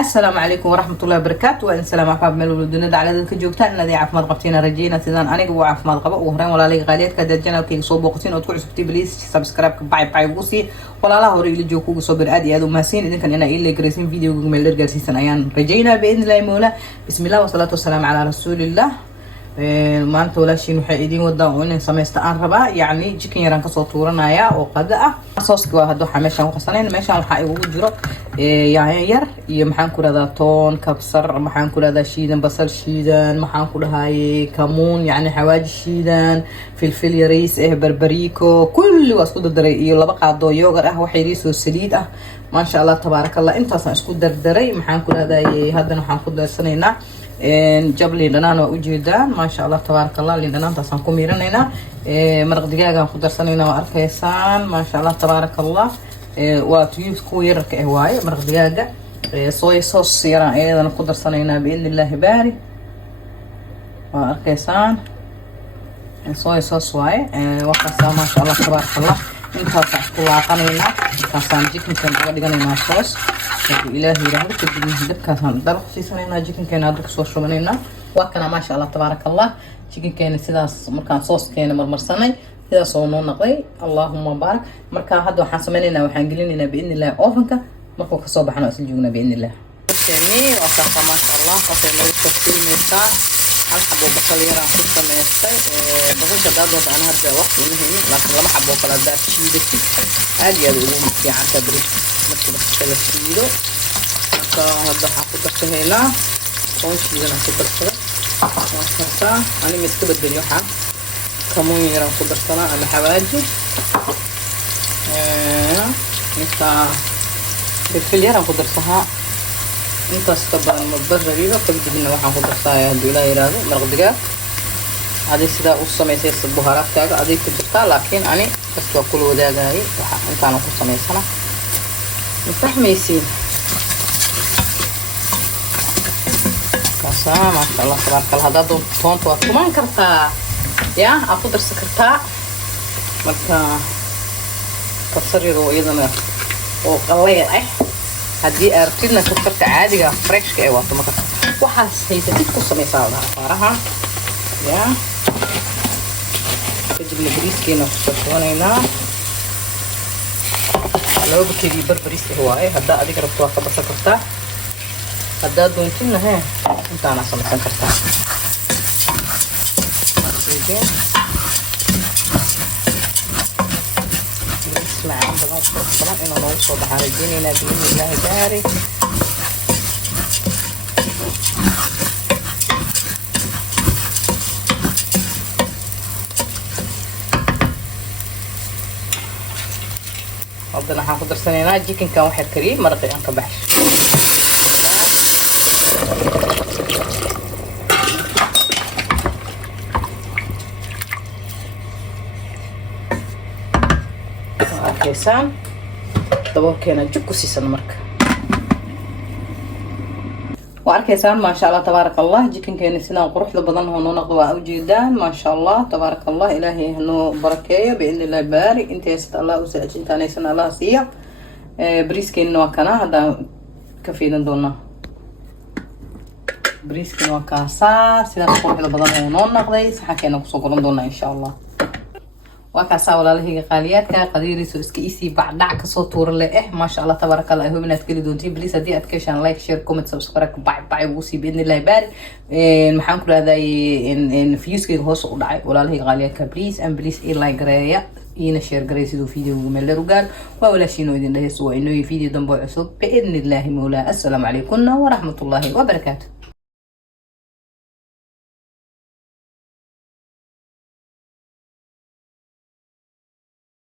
السلام عليكم ورحمة الله وبركاته. وإن سلام عفاب ملو الدنيا على ذلك جوجتان الذي عف مضغبتين رجينا تذان أنا جوا عف مضغبة وهرين ولا لي غاليات كذا جنا وكي صوب وقتين وتقول سبتي بليز سبسكرايب باي بوسي ولا لا هوري اللي جوكو صوبر أدي هذا ماسين إذا كان أنا إيه اللي جريسين فيديو جميل رجال سنة أيام رجينا بإذن الله مولا. بسم الله والصلاة والسلام على رسول الله. maanta walaashiin waxay idin wadaa oo inaan sameeysta aan rabaa yani chicken yaran ka soo tuuranaya oo qada ah sooska waa hadda waxa meeshan ku qasaneen meeshan waxa igu jiro yaanyo yar iyo maxaan ku radaa toon kabsar maxaan ku radaa shiidan basal shiidan maxaan ku dhahay kamuun yani xawaaji shiidan filfil yariis barbariiko kulli waa isku dardaray iyo laba qaado yogurt ah waxa yariis oo saliid ah ma sha Allah tabarakallah intaas aan isku dardaray maxaan ku radaa haddana waxaan ku darsanaynaa جبلي لنا وجدان ما شاء الله تبارك الله اللي لنا تصنع كميرنا مرق دجاج عن خضر سنينا وأركيسان ما شاء الله تبارك الله وتجيب كوير كهواي مرق دجاج صويا صوص يرى أيضا خضر سنينا بإذن الله باري وأركيسان صويا صوص واي وقصا ما شاء الله تبارك الله intaas ku waaqanayna kaasaan jikinka uga dhiganayna soos ilaahay raahdo kadib dabkaasaan dal ku siisanayna jikinkeena aad ku soo shubanayna waa kana ma sha Allah tabarakallah jikinkeena sidaas markaan sooskeena marmarsanay sidaas oo noo noqday Allahumma barak marka hadda waxaan sameeynaa waxaan gelinaynaa biidnillah ovenka markuu ka soo baxno isla joogna biidnillah kani waa ka ma sha Allah qofay lagu tasdiimaysaa hal xabo basal yar aan ku sameystay basasha daadooda aan hadda waqti uma haynin laakiin lama xabo kala daad shiidatid aad iyo aad ugu fiican tahay bariis marka basasha la shiido marka hadda waxaan ku darsaneynaa toon shiidan aan ku darsaday marka ani mid ka bedeli waxaan kamuun yar aan ku darsanaa ama xawaaji inta filfil yar aan ku darsahaa intaas ka badan ma barriiba kadibna waxaan ku darsayaa hadii la yiraahdo maraq digaag hadii sida u sameysay buharaadkaaga adii ku jirtaa laakiin ani bas waa kula wadaagay waxa intaan ku sameysana mafahmaysiin kaasama ma sha Allah tabarakallah hadda toonta waa kumaan kartaa yaa aad ku darsan kartaa marka kabsarido iyadana oo qallayl ah haddii aragtidna kabsarta caadiga freshka ee waato marka waxaas haysatid ku sameysaa faraha ya kadibna bariiskeena ku soo shubaneynaa laba bakeeri barbaris waaye haddaa adiga rabto waa ka basan kartaa haddaa doontidna intaana sameysan kartaa معاهم بدون طبعا انه نوصل بحرجيننا باذن الله بارك ربنا هنقدر سنينا جيكن كان واحد كريم مرقي انك بحش كيسان دبوكينا جوكو سيسن مرك واركيسان ما شاء الله تبارك الله جيكن كان سنان قروح بدن هو نقضوا او جيدان ما شاء الله تبارك الله الهي هنو بركيه باذن الله بارك انت يا ست الله وسعت انت نيسن الله سيا بريسكين وكنا هذا كفيدن دونا بريسكين وكاسا سنان قروح بدن هو نقضي سحكينا كسو قرن دونا ان شاء الله وكاسا ولا له قاليات قديريسو اسكي ايسي بعدع كسو تور له ما شاء الله تبارك الله هو بنات كل دونتي بليز هدي اتكشن لايك شير كومنت سبسكرايب باي وسي باذن الله يبارك maxaan ku raday in fiiskii hoos u dhacay wala له قاليات بليز ام بليز اي لايك gareeya ina share gareeysido video meel lagu gaar waa walaashiino idin dhaheeso waa inoo video dambe cusub باذن الله مولا. السلام عليكم ورحمه الله وبركاته.